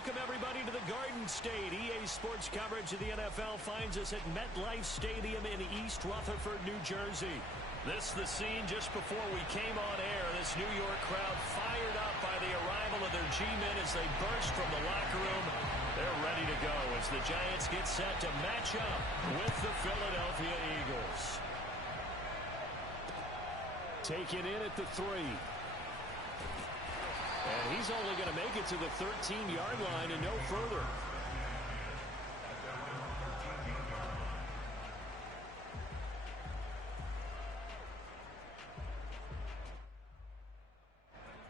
welcome everybody to the Garden State. EA Sports coverage of the NFL finds us at MetLife Stadium in East Rutherford, New Jersey. This the scene just before we came on air. This New York crowd fired up by the arrival of their G-men as they burst from the locker room. They're ready to go as the Giants get set to match up with the Philadelphia Eagles. Taken in at the 3. And he's only going to make it to the 13-yard line and no further.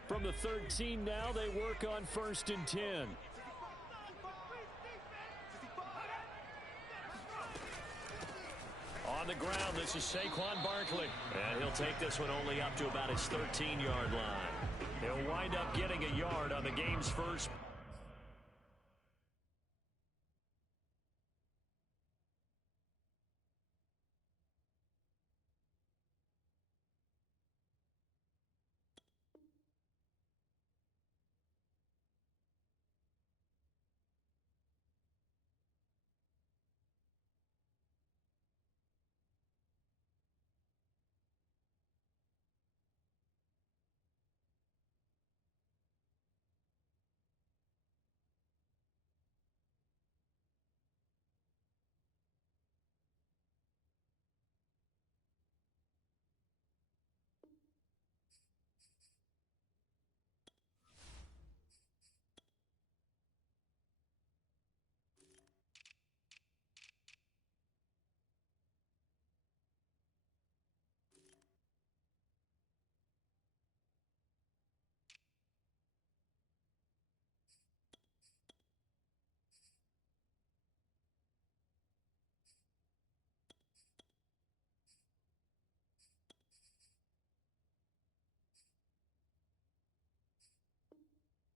From the 13 now, they work on 1st and 10. On the ground, this is Saquon Barkley. And he'll take this one only up to about his 13-yard line. He'll wind up getting a yard on the game's first.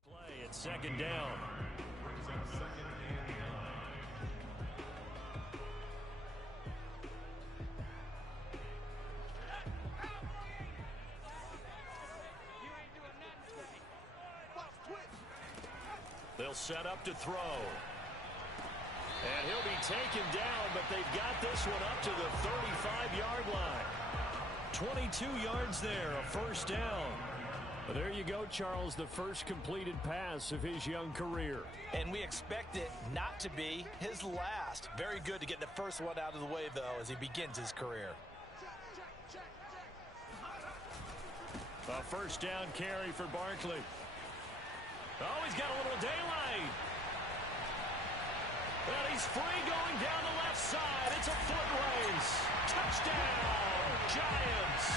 Play at 2nd down. They'll set up to throw. And he'll be taken down, but they've got this one up to the 35-yard line. 22 yards there, a 1st down. But there you go, Charles, the first completed pass of his young career. And we expect it not to be his last. Very good to get the first one out of the way, though, as he begins his career. A 1st down carry for Barkley. Oh, he's got a little daylight. And he's free going down the left side. It's a foot race. Touchdown, Giants.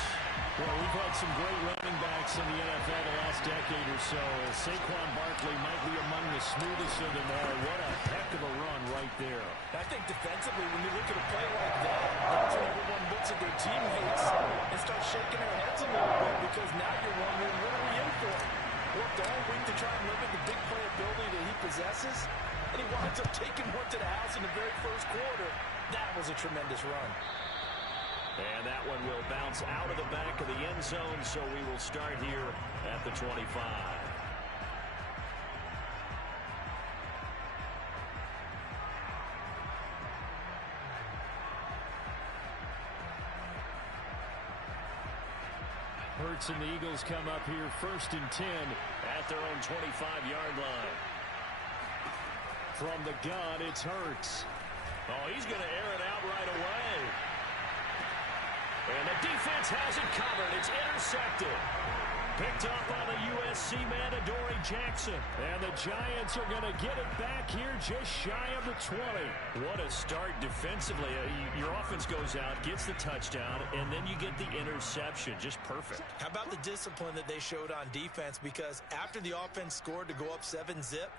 Well, we've had some great running backs in the NFL the last decade or so. Saquon Barkley might be among the smoothest of them all. What a heck of a run right there. I think defensively, when you look at a play like that, that's when everyone looks at their teammates and starts shaking their heads a little bit because now you're wondering, what are we in for? Worked all week to try and limit the big playability that he possesses, and he winds up taking one to the house in the very first quarter. That was a tremendous run. And that one will bounce out of the back of the end zone, so we will start here at the 25. Hurts and the Eagles come up here 1st and 10 at their own 25-yard line. From the gun, it's Hurts. Oh, he's going to air it out right away. And the defense has it covered. It's intercepted. Picked up on a USC man, Adoree Jackson. And the Giants are going to get it back here just shy of the 20. What a start defensively. Your offense goes out, gets the touchdown, and then you get the interception. Just perfect. How about the discipline that they showed on defense? Because after the offense scored to go up 7-zip,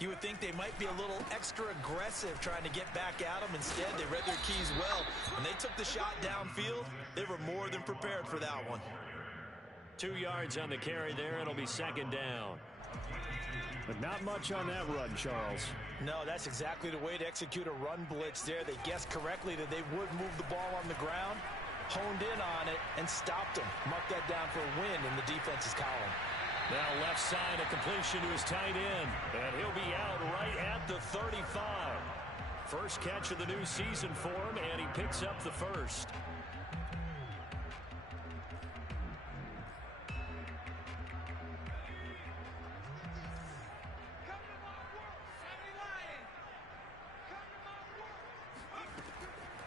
you would think they might be a little extra aggressive trying to get back at them. Instead, they read their keys well. When they took the shot downfield, they were more than prepared for that one. 2 yards on the carry there. It'll be 2nd down. But not much on that run, Charles. No, that's exactly the way to execute a run blitz there. They guessed correctly that they would move the ball on the ground, honed in on it, and stopped them. Mark that down for a win in the defense's column. Now left side, a completion to his tight end. And he'll be out right at the 35. First catch of the new season for him, and he picks up the first.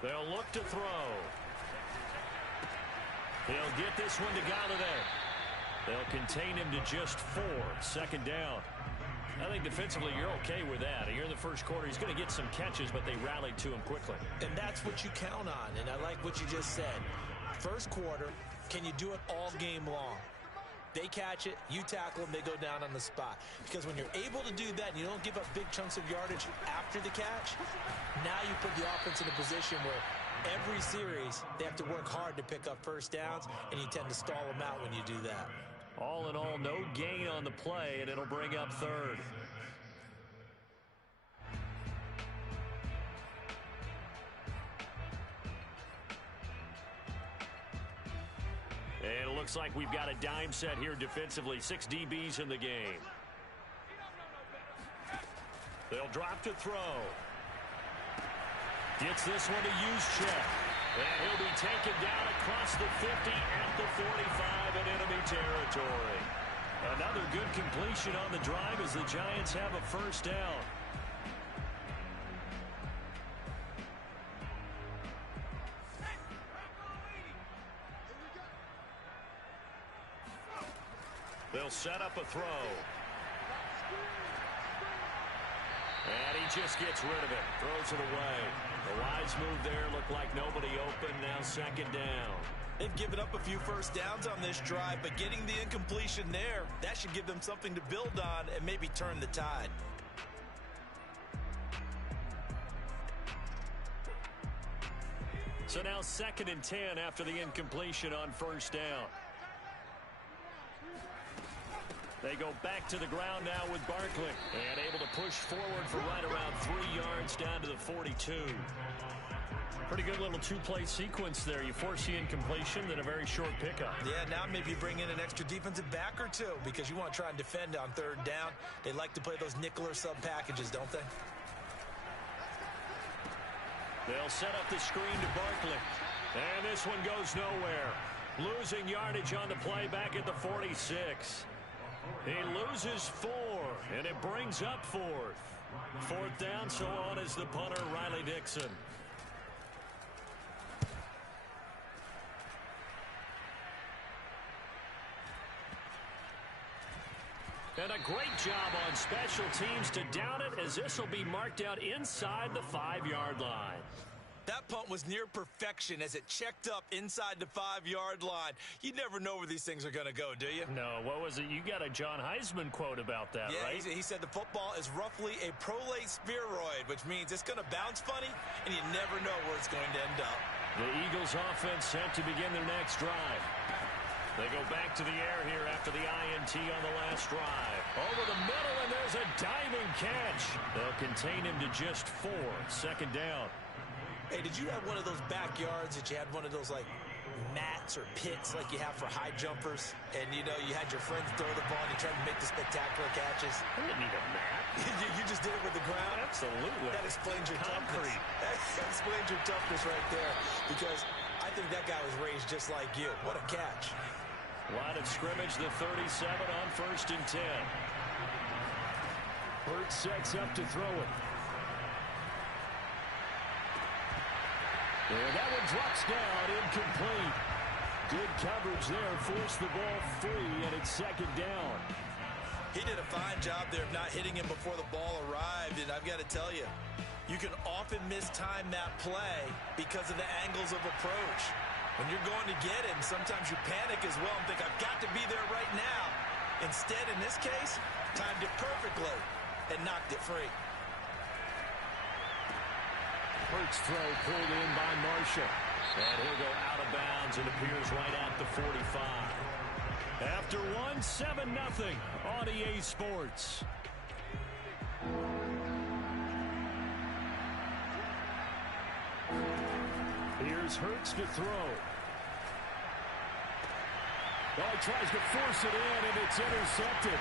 They'll look to throw. He'll get this one to Golladay. They'll contain him to just 4. Second down. I think defensively you're okay with that. Here in the first quarter, he's going to get some catches, but they rallied to him quickly. And that's what you count on, and I like what you just said. First quarter, can you do it all game long? They catch it, you tackle them, they go down on the spot. Because when you're able to do that and you don't give up big chunks of yardage after the catch, now you put the offense in a position where every series they have to work hard to pick up first downs, and you tend to stall them out when you do that. All in all, no gain on the play, and it'll bring up third. And it looks like we've got a dime set here defensively. 6 DBs in the game. They'll drop to throw. Gets this one to Juszczyk. And he'll be taken down across the 50 at the 45 in enemy territory. Another good completion on the drive as the Giants have a first down. They'll set up a throw. And he just gets rid of it. Throws it away. The wise move there. Looked like nobody open. Now second down. They've given up a few first downs on this drive, but getting the incompletion there, that should give them something to build on and maybe turn the tide. So now 2nd and 10 after the incompletion on first down. They go back to the ground now with Barkley. And able to push forward for right around 3 yards down to the 42. Pretty good little two-play sequence there. You force the incompletion, then a very short pickup. Yeah, now maybe you bring in an extra defensive back or two because you want to try and defend on 3rd down. They like to play those nickel or sub packages, don't they? They'll set up the screen to Barkley. And this one goes nowhere. Losing yardage on the play back at the 46. He loses 4, and it brings up 4th. 4th down, so on is the punter, Riley Dixon. And a great job on special teams to down it, as this will be marked out inside the 5-yard line. That punt was near perfection as it checked up inside the 5-yard line. You never know where these things are going to go, do you? No, what was it? You got a John Heisman quote about that, yeah, right? He said the football is roughly a prolate spheroid, which means it's going to bounce funny, and you never know where it's going to end up. The Eagles offense set to begin their next drive. They go back to the air here after the INT on the last drive. Over the middle, and there's a diving catch. They'll contain him to just 4. Second down. Hey, did you have one of those backyards that you had one of those, like, mats or pits like you have for high jumpers? And, you know, you had your friends throw the ball and you tried to make the spectacular catches? I didn't need a mat. you just did it with the ground? Absolutely. That explains your Concrete. toughness. That explains your toughness right there. Because I think that guy was raised just like you. What a catch. Line of scrimmage, the 37 on 1st and 10. Hurts sets up to throw it. And that one drops down, incomplete. Good coverage there, forced the ball free, and it's second down. He did a fine job there of not hitting him before the ball arrived, and I've got to tell you, you can often mistime that play because of the angles of approach. When you're going to get him, sometimes you panic as well and think, I've got to be there right now. Instead, in this case, timed it perfectly and knocked it free. Hurts throw pulled in by Marshall. And he'll go out of bounds and appears right at the 45. After 1, 7-0 on EA Sports. Here's Hurts to throw. Oh, he tries to force it in, and it's intercepted.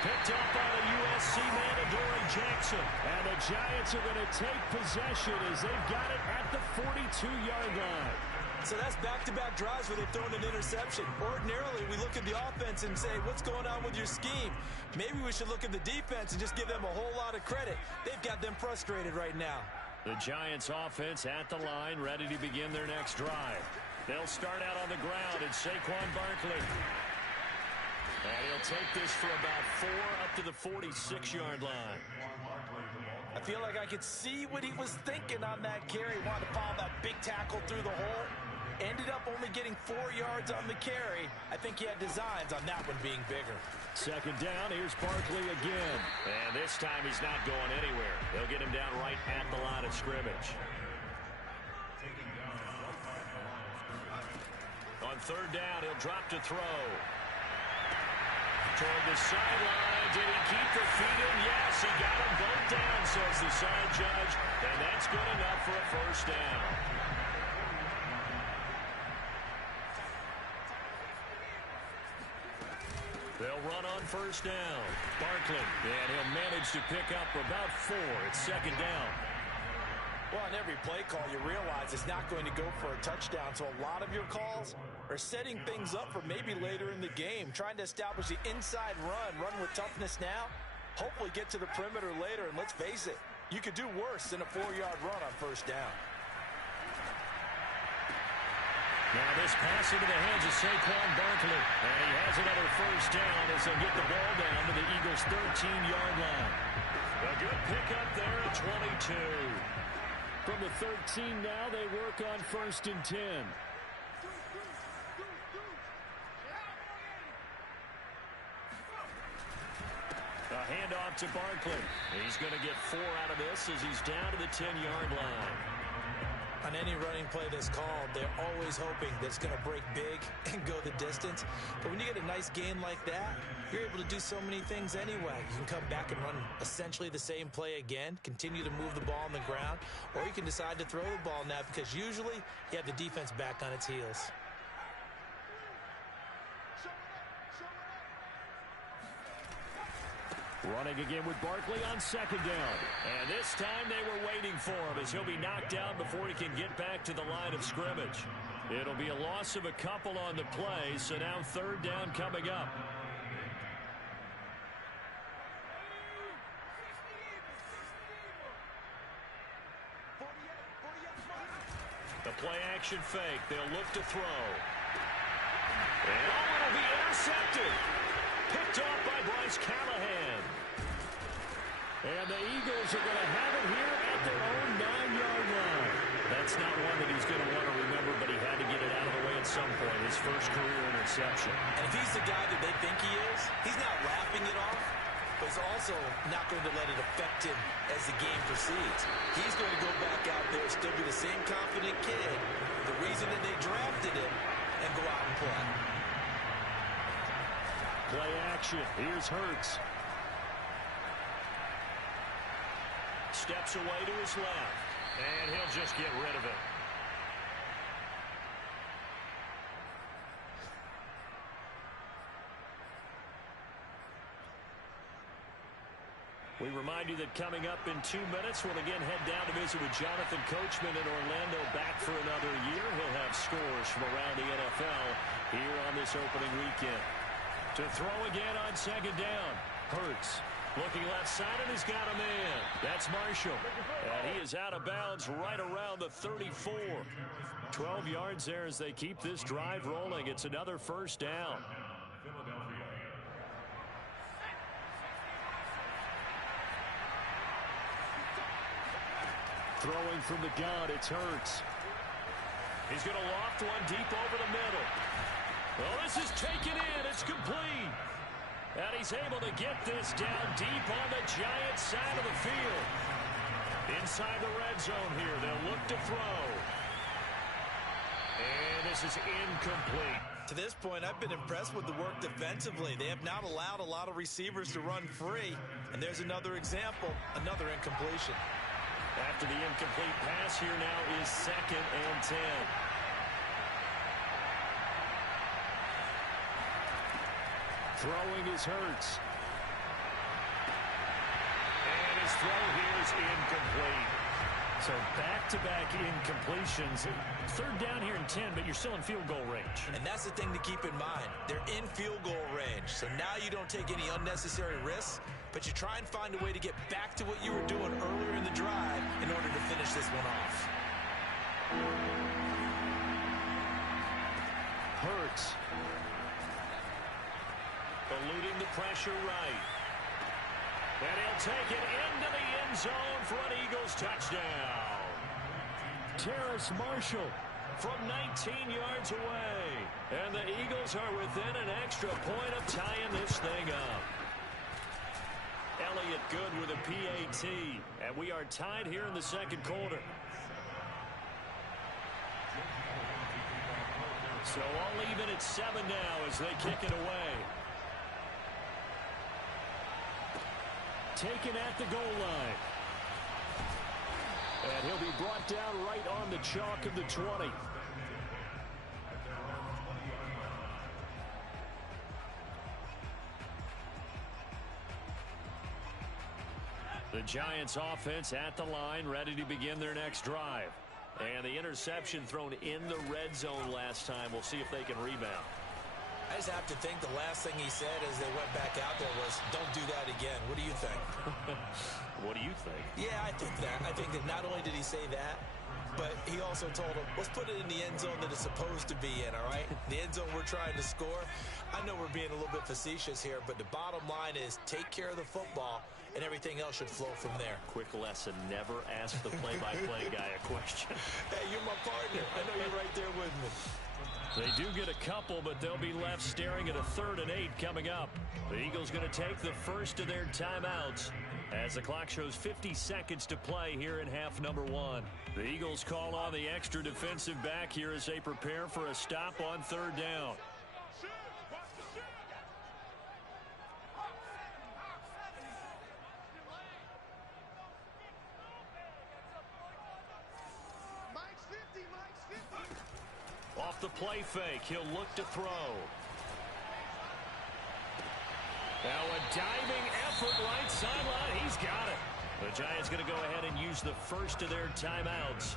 Picked up by the USC man, Adoree Jackson. And the Giants are going to take possession as they've got it at the 42-yard line. So that's back-to-back drives where they've thrown an interception. Ordinarily, we look at the offense and say, what's going on with your scheme? Maybe we should look at the defense and just give them a whole lot of credit. They've got them frustrated right now. The Giants offense at the line, ready to begin their next drive. They'll start out on the ground. It's Saquon Barkley. And he'll take this for about 4 up to the 46-yard line. I feel like I could see what he was thinking on that carry. Wanted to follow that big tackle through the hole. Ended up only getting 4 yards on the carry. I think he had designs on that one being bigger. Second down, here's Barkley again. And this time he's not going anywhere. They'll get him down right at the line of scrimmage. On third down, he'll drop to throw. Toward the sideline. Did he keep the feet in? Yes, he got them both down, says the side judge. And that's good enough for a first down. They'll run on first down. Barkley, and he'll manage to pick up about 4. It's second down. Well, on every play call, you realize it's not going to go for a touchdown. So a lot of your calls are setting things up for maybe later in the game, trying to establish the inside run with toughness now, hopefully get to the perimeter later. And let's face it, you could do worse than a 4-yard run on first down. Now this pass into the hands of Saquon Barkley. And he has another first down as they'll get the ball down to the Eagles' 13-yard line. A good pickup there at 22. From the 13 now, they work on first and 10. A handoff to Barkley. He's going to get 4 out of this as he's down to the 10-yard line. On any running play that's called, they're always hoping that it's going to break big and go the distance. But when you get a nice gain like that, you're able to do so many things anyway. You can come back and run essentially the same play again, continue to move the ball on the ground, or you can decide to throw the ball now because usually you have the defense back on its heels. Running again with Barkley on second down. And this time they were waiting for him as he'll be knocked down before he can get back to the line of scrimmage. It'll be a loss of a couple on the play, so now third down coming up. The play action fake. They'll look to throw. And it'll be intercepted. Picked off by Bryce Callahan. And the Eagles are going to have it here at their own 9-yard line. That's not one that he's going to want to remember, but he had to get it out of the way at some point. His first career interception. And if he's the guy that they think he is, he's not laughing it off, but he's also not going to let it affect him as the game proceeds. He's going to go back out there, still be the same confident kid, the reason that they drafted him, and go out and play. Play action. Here's Hurts. Steps away to his left. And he'll just get rid of it. We remind you that coming up in 2 minutes, we'll again head down to visit with Jonathan Coachman in Orlando, back for another year. He'll have scores from around the NFL here on this opening weekend. To throw again on second down. Hurts looking left side, and he's got a man. That's Marshall. And he is out of bounds right around the 34. 12 yards there as they keep this drive rolling. It's another first down. Throwing from the gun, it's Hurts. He's going to loft one deep over the middle. Well, this is taken in. It's complete. And he's able to get this down deep on the Giants side of the field. Inside the red zone here. They'll look to throw. And this is incomplete. To this point, I've been impressed with the work defensively. They have not allowed a lot of receivers to run free. And there's another example, another incompletion. After the incomplete pass, here now is 2nd and 10. Throwing is Hurts. And his throw here is incomplete. So back-to-back incompletions. Third down here in 10, but you're still in field goal range. And that's the thing to keep in mind. They're in field goal range. So now you don't take any unnecessary risks, but you try and find a way to get back to what you were doing earlier in the drive in order to finish this one off. Hurts. Eluding the pressure right. And he'll take it into the end zone for an Eagles touchdown. Terrace Marshall from 19 yards away. And the Eagles are within an extra point of tying this thing up. Elliott good with a PAT. And we are tied here in the second quarter. So all even at 7 now as they kick it away. Taken at the goal line. And he'll be brought down right on the chalk of the 20. The Giants offense at the line, ready to begin their next drive. And the interception thrown in the red zone last time. We'll see if they can rebound. I just have to think the last thing he said as they went back out there was, don't do that again. What do you think? What do you think? Yeah, I think that. I think that not only did he say that, but he also told him, let's put it in the end zone that it's supposed to be in, all right? The end zone we're trying to score. I know we're being a little bit facetious here, but the bottom line is take care of the football, and everything else should flow from there. Quick lesson, never ask the play-by-play guy a question. Hey, you're my partner. I know you're right there with me. They do get a couple, but they'll be left staring at a 3rd and 8 coming up. The Eagles going to take the first of their timeouts as the clock shows 50 seconds to play here in half number 1. The Eagles call on the extra defensive back here as they prepare for a stop on 3rd down. Off the play fake, he'll look to throw. Now a diving effort right sideline. He's got it. The Giants going to go ahead and use the first of their timeouts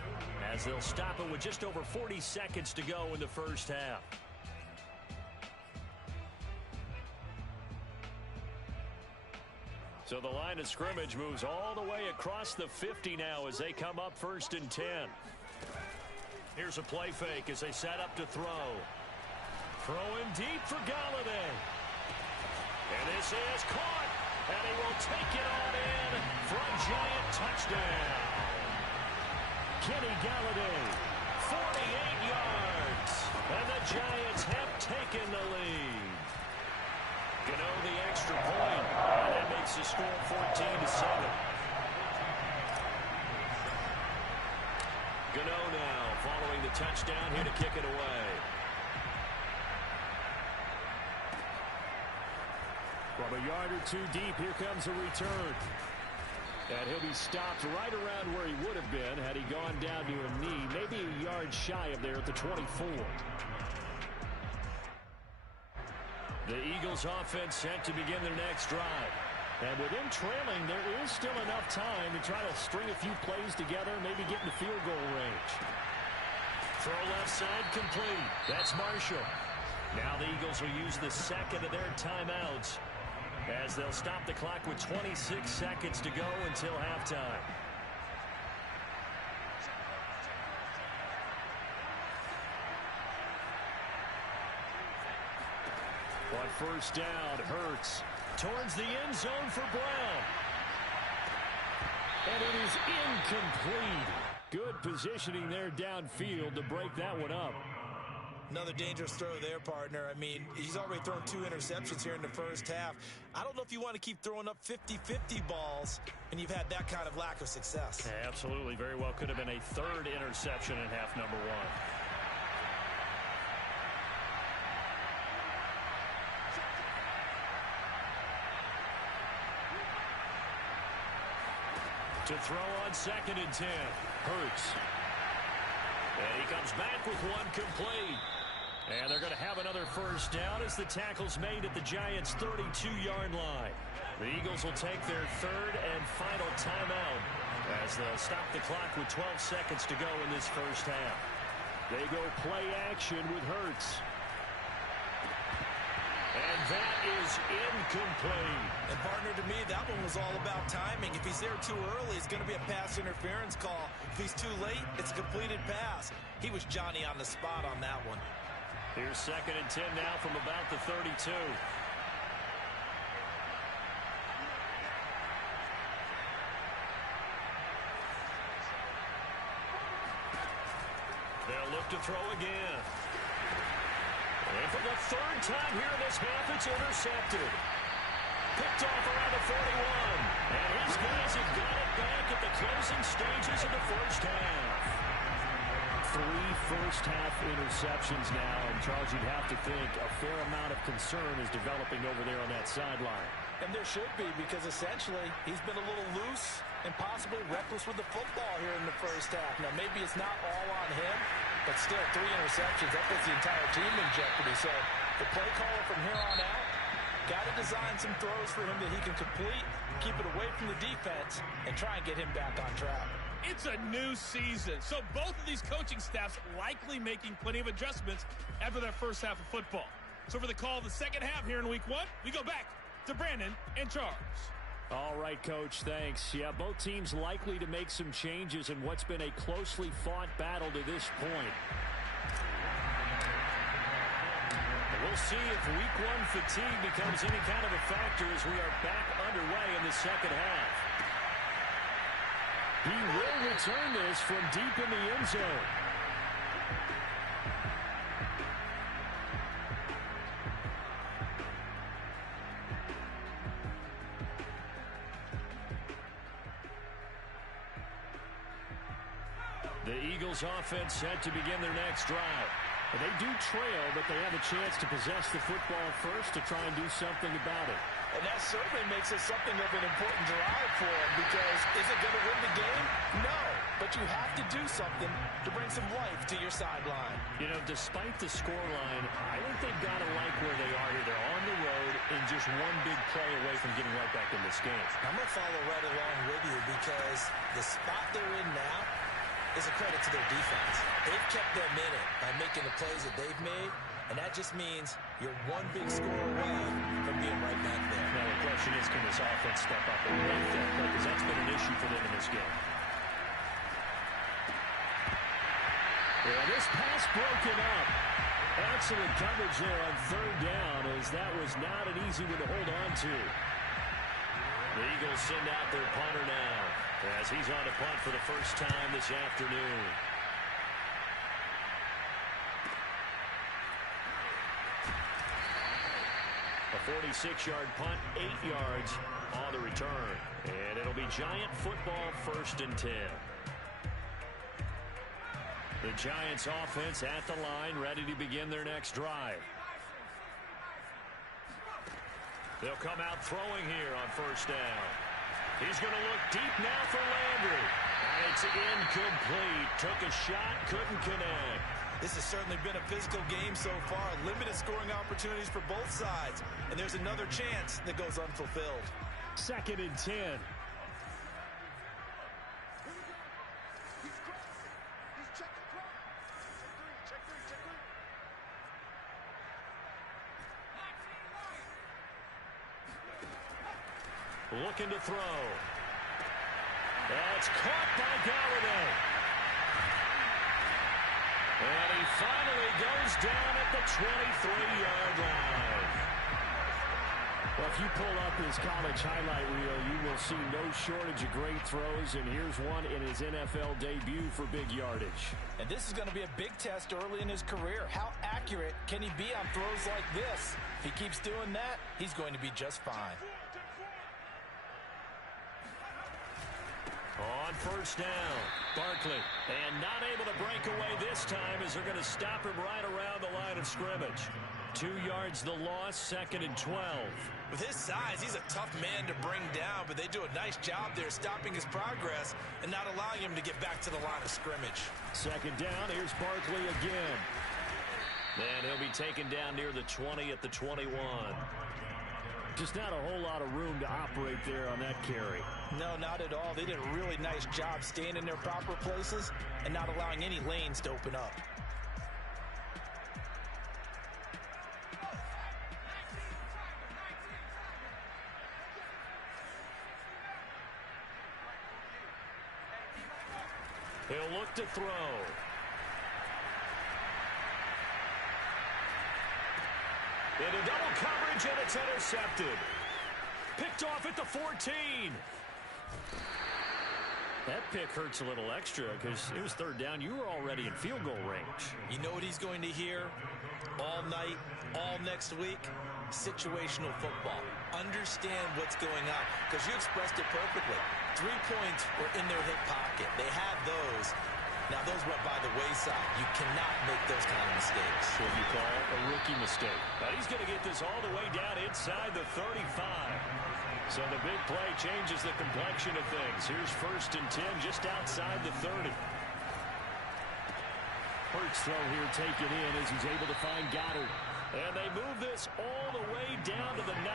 as they'll stop it with just over 40 seconds to go in the first half. So the line of scrimmage moves all the way across the 50 now as they come up 1st and 10. Here's a play fake as they set up to throw. Throwing deep for Galladay. And this is caught. And he will take it on in for a Giant touchdown. Kenny Galladay, 48 yards. And the Giants have taken the lead. Gano the extra point. And that makes the score 14-7. Gano now following the touchdown here to kick it away. From a yard or 2 deep, here comes a return. And he'll be stopped right around where he would have been had he gone down to a knee, maybe a yard shy of there at the 24. The Eagles offense set to begin their next drive. And with him trailing, there is still enough time to try to string a few plays together, maybe get into field goal range. Throw left side complete. That's Marshall. Now the Eagles will use the second of their timeouts as they'll stop the clock with 26 seconds to go until halftime. On 1st down, Hurts towards the end zone for Brown. And it is incomplete. Good positioning there downfield to break that one up. Another dangerous throw there, partner. I mean, he's already thrown 2 interceptions here in the first half. I don't know if you want to keep throwing up 50-50 balls and you've had that kind of lack of success. Yeah, absolutely. Very well could have been a 3rd interception in half number 1. To throw on 2nd and 10. Hurts. And he comes back with one complete. And they're going to have another first down as the tackle's made at the Giants' 32-yard line. The Eagles will take their third and final timeout as they'll stop the clock with 12 seconds to go in this first half. They go play action with Hurts. And that is incomplete. And partner, to me, that one was all about timing. If he's there too early, it's going to be a pass interference call. If he's too late, it's a completed pass. He was Johnny on the spot on that one. Here's 2nd and 10 now from about the 32. They'll look to throw again. And for the third time here in this half, it's intercepted. Picked off around the 41. And his guys have got it back at the closing stages of the first half. 3 first-half interceptions now. And, Charles, you'd have to think a fair amount of concern is developing over there on that sideline. And there should be, because essentially he's been a little loose and possibly reckless with the football here in the first half. Now, maybe it's not all on him, but still 3 interceptions. That puts the entire team in jeopardy. So the play caller from here on out got to design some throws for him that he can complete, keep it away from the defense, and try and get him back on track. It's a new season, so both of these coaching staffs likely making plenty of adjustments after their first half of football. So for the call of the second half here in Week 1, we go back to Brandon and Charles. All right, Coach, thanks. Yeah, both teams likely to make some changes in what's been a closely fought battle to this point. We'll see if Week 1 fatigue becomes any kind of a factor as we are back underway in the second half. He will return this from deep in the end zone. The Eagles offense set to begin their next drive. They do trail, but they have a chance to possess the football first to try and do something about it. And that certainly makes it something of an important drive for him, because is it going to win the game? No, but you have to do something to bring some life to your sideline. You know, despite the scoreline, I think they've got to like where they are here. They're on the road and just one big play away from getting right back in this game. I'm going to follow right along with you, because the spot they're in now is a credit to their defense. They've kept them in it by making the plays that they've made, and that just means you're one big score away from being right back there. Now the question is, can this offense step up and make that play? Because that's been an issue for them in this game. Yeah, this pass broken up. Excellent coverage there on third down, as that was not an easy one to hold on to. The Eagles send out their punter now, as he's on to punt for the first time this afternoon. A 46-yard punt, 8 yards on the return. And it'll be Giant football, 1st and 10. The Giants offense at the line, ready to begin their next drive. They'll come out throwing here on first down. He's going to look deep now for Landry. And it's incomplete. Took a shot, couldn't connect. This has certainly been a physical game so far. Limited scoring opportunities for both sides. And there's another chance that goes unfulfilled. 2nd and 10. Looking to throw. That's caught by Galladay. And he finally goes down at the 23-yard line. Well, if you pull up his college highlight reel, you will see no shortage of great throws, and here's one in his NFL debut for big yardage. And this is going to be a big test early in his career. How accurate can he be on throws like this? If he keeps doing that, he's going to be just fine. On first down, Barkley, and not able to break away this time as they're going to stop him right around the line of scrimmage. 2 yards the loss, 2nd and 12. With his size, he's a tough man to bring down, but they do a nice job there stopping his progress and not allowing him to get back to the line of scrimmage. 2nd down, here's Barkley again. And he'll be taken down near the 20 at the 21. Just not a whole lot of room to operate there on that carry. No, not at all. They did a really nice job staying in their proper places and not allowing any lanes to open up. He'll look to throw. Into double coverage, and it's intercepted. Picked off at the 14. That pick hurts a little extra because it was third down. You were already in field goal range. You know what he's going to hear all night, all next week? Situational football. Understand what's going on, because you expressed it perfectly. 3 points were in their hip pocket. They had those. Now, those went by the wayside. You cannot make those kind of mistakes. What you call a rookie mistake. But he's going to get this all the way down inside the 35. So the big play changes the complexion of things. Here's 1st and 10 just outside the 30. Hurts throw here taken in as he's able to find Goddard. And they move this all the way down to the 9.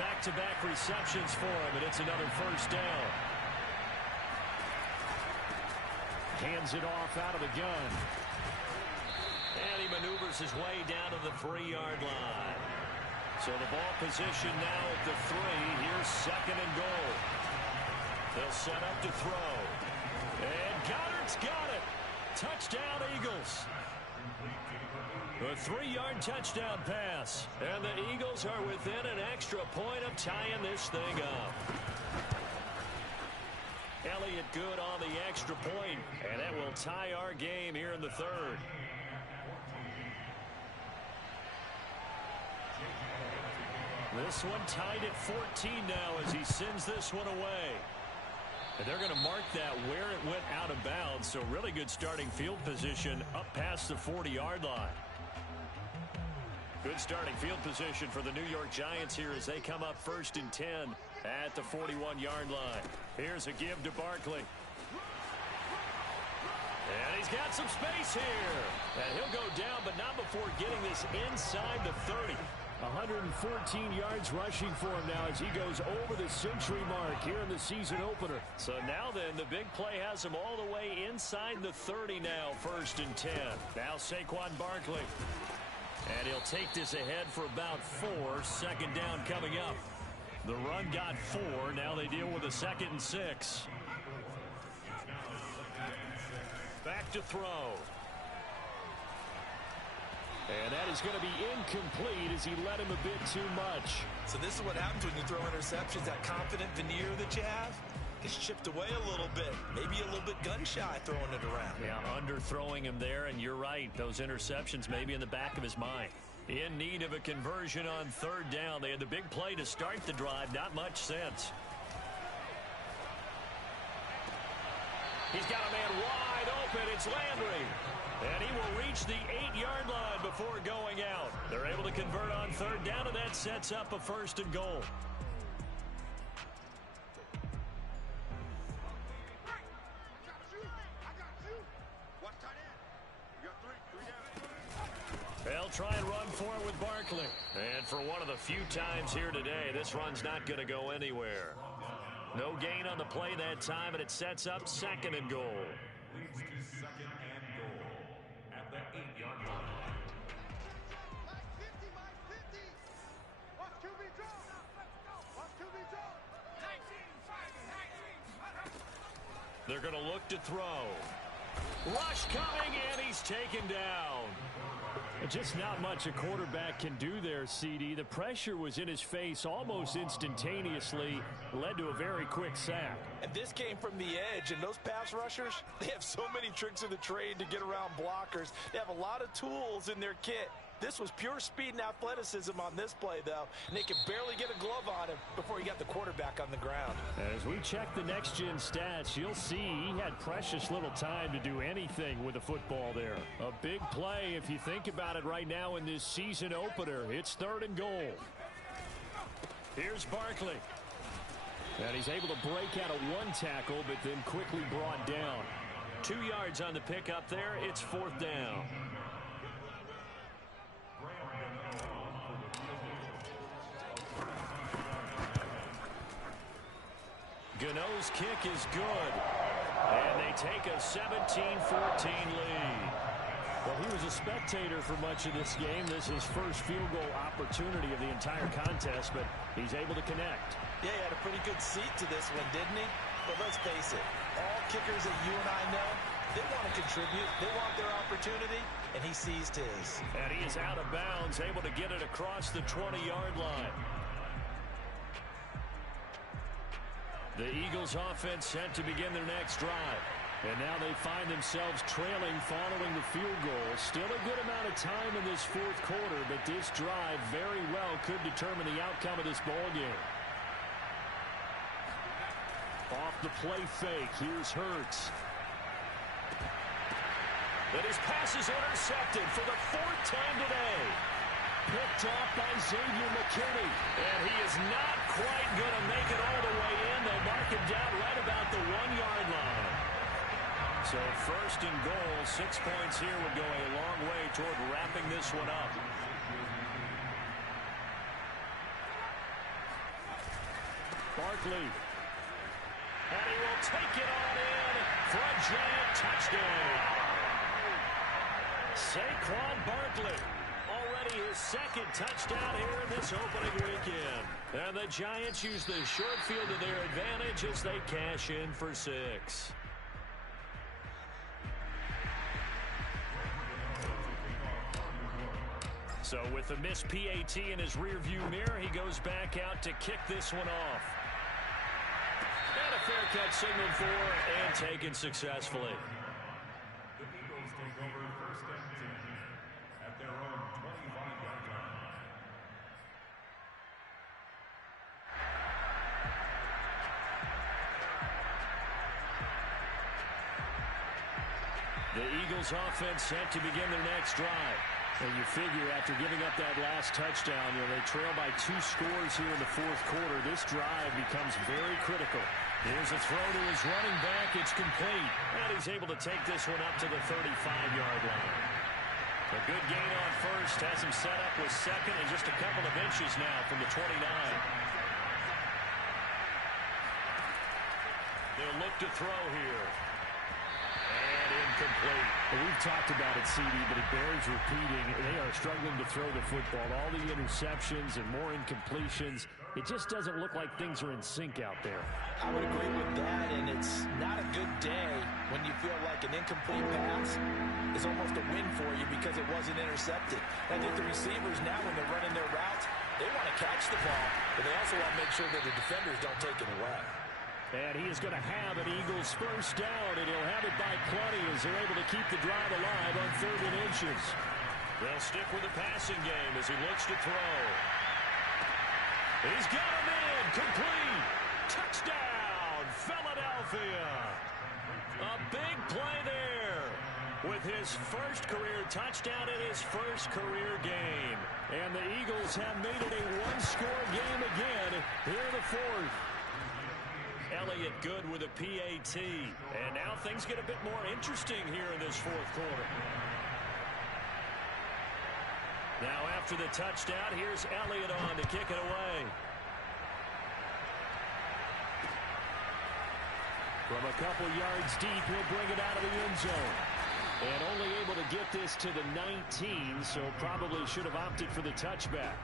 Back-to-back receptions for him, and it's another 1st down. Hands it off out of the gun. And he maneuvers his way down to the 3-yard line. So the ball position now at the 3. Here's 2nd and goal. They'll set up to throw. And Goddard's got it. Touchdown, Eagles. A 3-yard touchdown pass. And the Eagles are within an extra point of tying this thing up. Elliott good on the extra point, and that will tie our game here in the 3rd. This one tied at 14 now as he sends this one away. And they're going to mark that where it went out of bounds, so really good starting field position up past the 40-yard line. Good starting field position for the New York Giants here as they come up 1st and 10 at the 41-yard line. Here's a give to Barkley. And he's got some space here. And he'll go down, but not before getting this inside the 30. 114 yards rushing for him now as he goes over the century mark here in the season opener. So now then, the big play has him all the way inside the 30 now, 1st and 10. Now Saquon Barkley. And he'll take this ahead for about 4. 2nd down coming up. The run got 4. Now they deal with a 2nd and 6. Back to throw. And that is going to be incomplete as he led him a bit too much. So this is what happens when you throw interceptions. That confident veneer that you have gets chipped away a little bit. Maybe a little bit gun-shy throwing it around. Yeah, underthrowing him there, and you're right. Those interceptions maybe in the back of his mind. In need of a conversion on 3rd down. They had the big play to start the drive. Not much sense. He's got a man wide open. It's Landry. And he will reach the 8-yard line before going out. They're able to convert on 3rd down, and that sets up a 1st and goal. They'll try and run for it with Barkley. And for one of the few times here today, this run's not going to go anywhere. No gain on the play that time, and it sets up 2nd and goal. They're going to look to throw. Rush coming, and he's taken down. Just not much a quarterback can do there, CD. The pressure was in his face almost instantaneously, led to a very quick sack. And this came from the edge, and those pass rushers, they have so many tricks of the trade to get around blockers. They have a lot of tools in their kit. This was pure speed and athleticism on this play, though, and they could barely get a glove on him before he got the quarterback on the ground. As we check the next-gen stats, you'll see he had precious little time to do anything with the football there. A big play if you think about it right now in this season opener. It's 3rd and goal. Here's Barkley. And he's able to break out of one tackle, but then quickly brought down. 2 yards on the pickup there. It's 4th down. Gano's kick is good. And they take a 17-14 lead. Well, he was a spectator for much of this game. This is his first field goal opportunity of the entire contest, but he's able to connect. Yeah, he had a pretty good seat to this one, didn't he? But let's face it, all kickers that you and I know, they want to contribute. They want their opportunity, and he seized his. And he is out of bounds, able to get it across the 20-yard line. The Eagles offense set to begin their next drive. And now they find themselves trailing following the field goal. Still a good amount of time in this fourth quarter, but this drive very well could determine the outcome of this ball game. Off the play fake, here's Hurts. But his pass is intercepted for the fourth time today. Picked off by Xavier McKinney. And he is not quite going to make it all the way in. They'll mark him down right about the 1-yard line. So first and goal, 6 points here would go a long way toward wrapping this one up. Barkley. And he will take it on in for a giant touchdown. Saquon Barkley. Already his second touchdown here in this opening weekend. And the Giants use the short field to their advantage as they cash in for 6. So with the missed PAT in his rearview mirror, he goes back out to kick this one off. And a fair catch signaled for and taken successfully. The Eagles take over first and 10 at their own 25-yard line. The Eagles offense set to begin their next drive. And you figure after giving up that last touchdown, they trail by 2 scores here in the fourth quarter. This drive becomes very critical. Here's a throw to his running back. It's complete. And he's able to take this one up to the 35-yard line. A good gain on first. Has him set up with second and just a couple of inches now from the 29. They'll look to throw here. And incomplete. Well, we've talked about it, CD, but it bears repeating. They are struggling to throw the football. All the interceptions and more incompletions. It just doesn't look like things are in sync out there. I would agree with that, and it's not a good day when you feel like an incomplete pass is almost a win for you because it wasn't intercepted. I think the receivers now, when they're running their routes, they want to catch the ball, but they also want to make sure that the defenders don't take it away. And he is going to have an Eagles first down, and he'll have it by plenty as they're able to keep the drive alive on 3rd and inches. They'll stick with the passing game as he looks to throw. He's got him in. Complete. Touchdown, Philadelphia. A big play there with his first career touchdown in his first career game. And the Eagles have made it a one-score game again here in the fourth. Elliott good with a PAT. And now things get a bit more interesting here in this fourth quarter. Now after the touchdown, here's Elliott on to kick it away. From a couple yards deep, he'll bring it out of the end zone. And only able to get this to the 19, so probably should have opted for the touchback.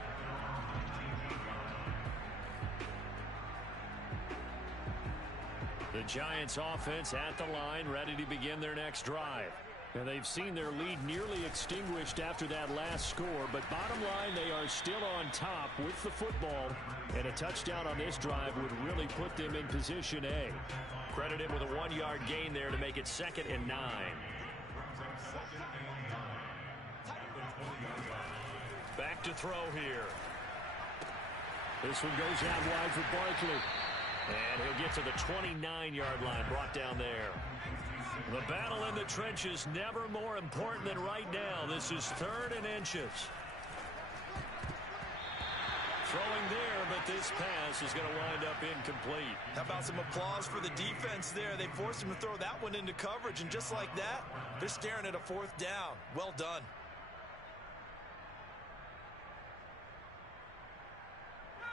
The Giants offense at the line, ready to begin their next drive. And they've seen their lead nearly extinguished after that last score, but bottom line, they are still on top with the football, and a touchdown on this drive would really put them in position A. Credit him with a 1-yard gain there to make it 2nd and 9. Back to throw here. This one goes out wide for Barkley. And he'll get to the 29-yard line, brought down there. The battle in the trenches never more important than right now. This is 3rd and inches. Throwing there, but this pass is going to wind up incomplete. How about some applause for the defense there? They forced him to throw that one into coverage, and just like that, they're staring at a 4th down. Well done.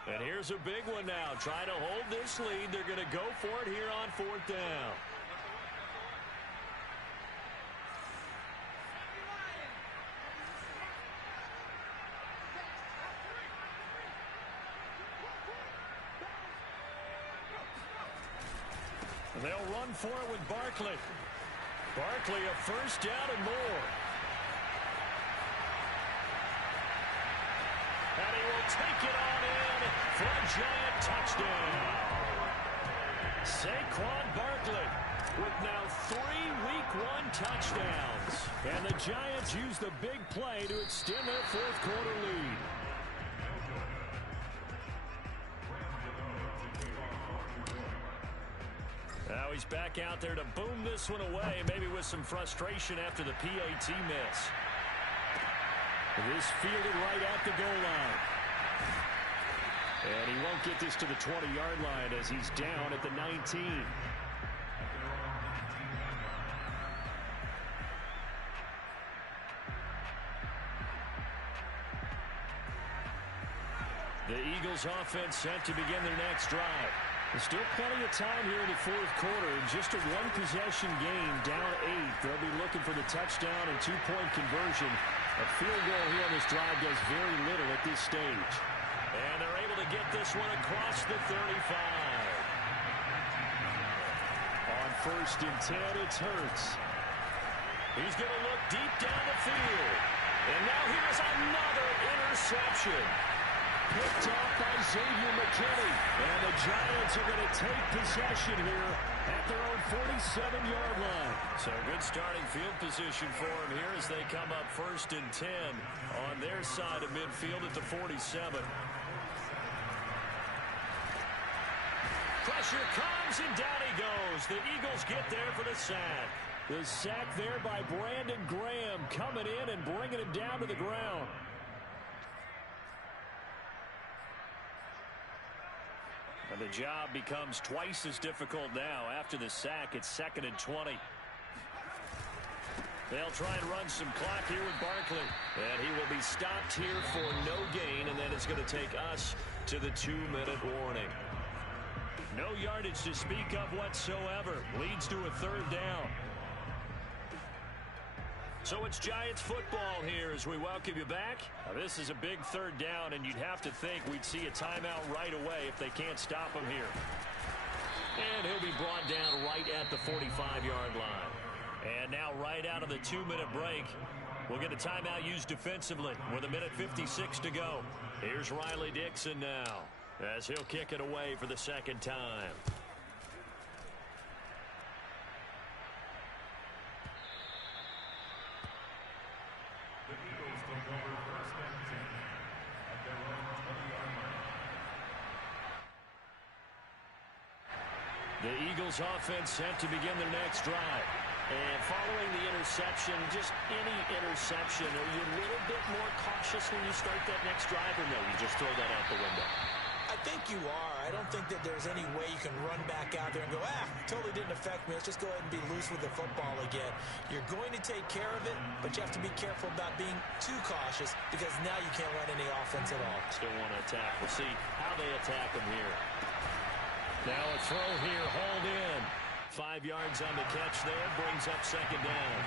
And here's a big one now. Trying to hold this lead. They're going to go for it here on 4th down. They'll run for it with Barkley. Barkley a first down and more. And he will take it on in for a Giant touchdown. Saquon Barkley with now 3 Week 1 touchdowns. And the Giants use the big play to extend their 4th quarter lead. Now he's back out there to boom this one away, maybe with some frustration after the PAT miss. This fielded right at the goal line. And he won't get this to the 20-yard line as he's down at the 19. The Eagles offense set to begin their next drive. There's still plenty of time here in the 4th quarter. Just a one-possession game, down 8. They'll be looking for the touchdown and 2-point conversion. A field goal here on this drive does very little at this stage. And they're able to get this one across the 35. On 1st and 10, it's Hurts. He's going to look deep down the field. And now here's another interception. Picked off by Xavier McKinney. And the Giants are going to take possession here at their own 47-yard line. So good starting field position for them here as they come up 1st and 10 on their side of midfield at the 47. Pressure comes and down he goes. The Eagles get there for the sack. The sack there by Brandon Graham coming in and bringing him down to the ground. And the job becomes twice as difficult now. After the sack, it's 2nd and 20. They'll try and run some clock here with Barkley. And he will be stopped here for no gain, and then it's going to take us to the 2-minute warning. No yardage to speak of whatsoever. Leads to a 3rd down. So it's Giants football here as we welcome you back. Now this is a big 3rd down, and you'd have to think we'd see a timeout right away if they can't stop him here. And he'll be brought down right at the 45-yard line. And now right out of the 2-minute break, we'll get a timeout used defensively with 1:56 to go. Here's Riley Dixon now as he'll kick it away for the 2nd time. The Eagles offense set to begin their next drive. And following the interception, just any interception, are you a little bit more cautious when you start that next drive, or no, you just throw that out the window? I think you are. I don't think that there's any way you can run back out there and go, totally didn't affect me. Let's just go ahead and be loose with the football again. You're going to take care of it, but you have to be careful about being too cautious because now you can't run any offense at all. Still want to attack. We'll see how they attack them here. Now a throw here, hauled in. 5 yards on the catch there, brings up 2nd down.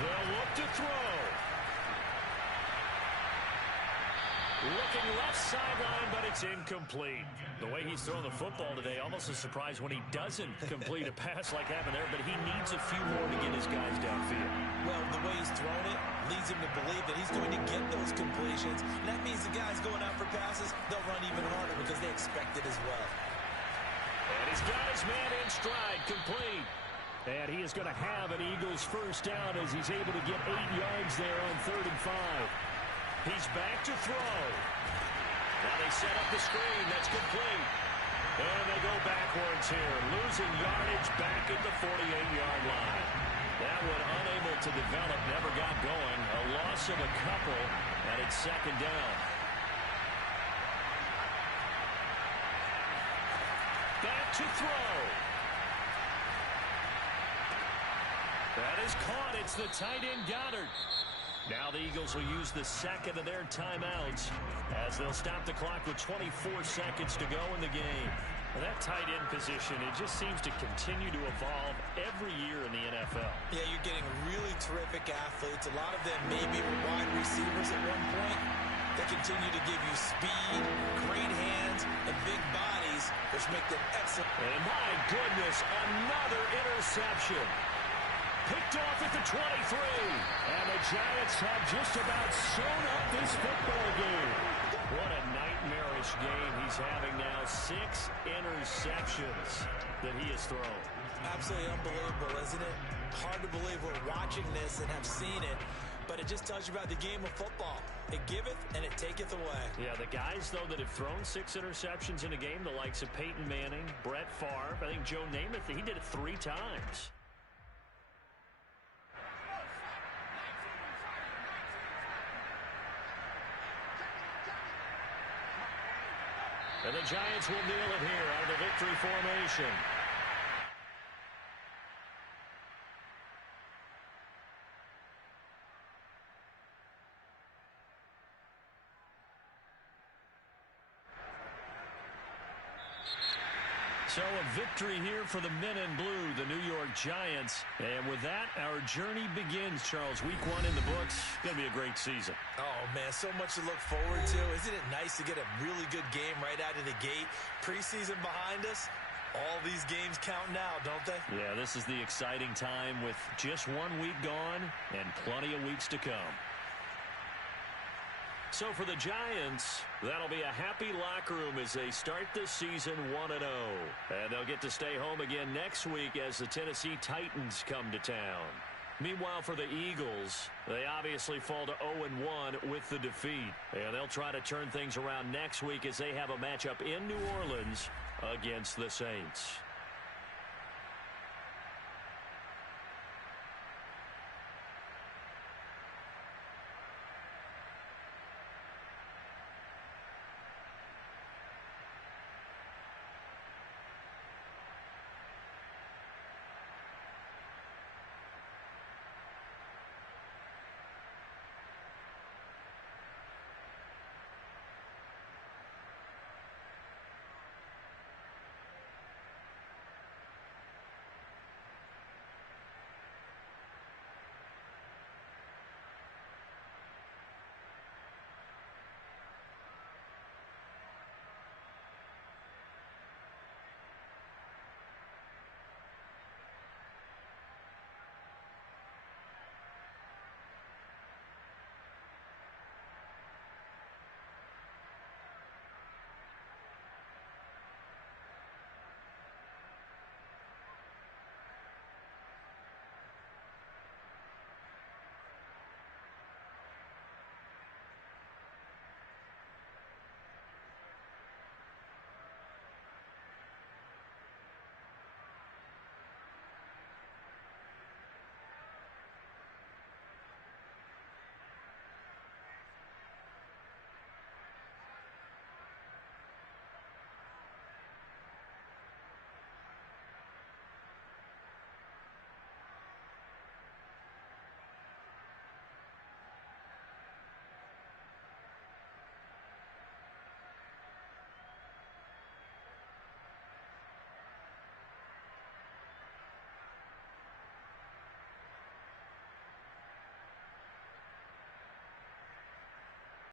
They'll look to throw. Looking left sideline, but it's incomplete. The way he's throwing the football today, almost a surprise when he doesn't complete a pass like happened there, but he needs a few more to get his guys downfield. Well, the way he's thrown it leads him to believe that he's going to get those completions. And that means the guys going out for passes, they'll run even harder because they expect it as well. And he's got his man in stride, complete. And he is going to have an Eagles 1st down as he's able to get 8 yards there on 3rd and 5. He's back to throw. Now they set up the screen. That's complete. And they go backwards here. Losing yardage back at the 48-yard line. That one unable to develop, never got going. A loss of a couple, and it's 2nd down. Back to throw. That is caught. It's the tight end Goddard. Now the Eagles will use the second of their timeouts as they'll stop the clock with 24 seconds to go in the game. Well, that tight end position, it just seems to continue to evolve every year in the NFL. Yeah, you're getting really terrific athletes. A lot of them maybe were wide receivers at one point. They continue to give you speed, great hands, and big bodies, which make them excellent. And my goodness, another interception. Picked off at the 23. And the Giants have just about sewn up this football game. What a nightmarish game he's having now. 6 interceptions that he has thrown. Absolutely unbelievable, isn't it? Hard to believe we're watching this and have seen it, but it just tells you about the game of football. It giveth and it taketh away. Yeah, the guys, though, that have thrown 6 interceptions in a game, the likes of Peyton Manning, Brett Favre, I think Joe Namath, he did it 3 times. And the Giants will kneel it here out of the victory formation. So a victory here for the men in blue, the New York Giants. And with that, our journey begins, Charles. Week 1 in the books. Going to be a great season. Oh, man, so much to look forward to. Isn't it nice to get a really good game right out of the gate? Preseason behind us. All these games count now, don't they? Yeah, this is the exciting time with just 1 week gone and plenty of weeks to come. So for the Giants, that'll be a happy locker room as they start the season 1-0. And they'll get to stay home again next week as the Tennessee Titans come to town. Meanwhile, for the Eagles, they obviously fall to 0-1 with the defeat. And they'll try to turn things around next week as they have a matchup in New Orleans against the Saints.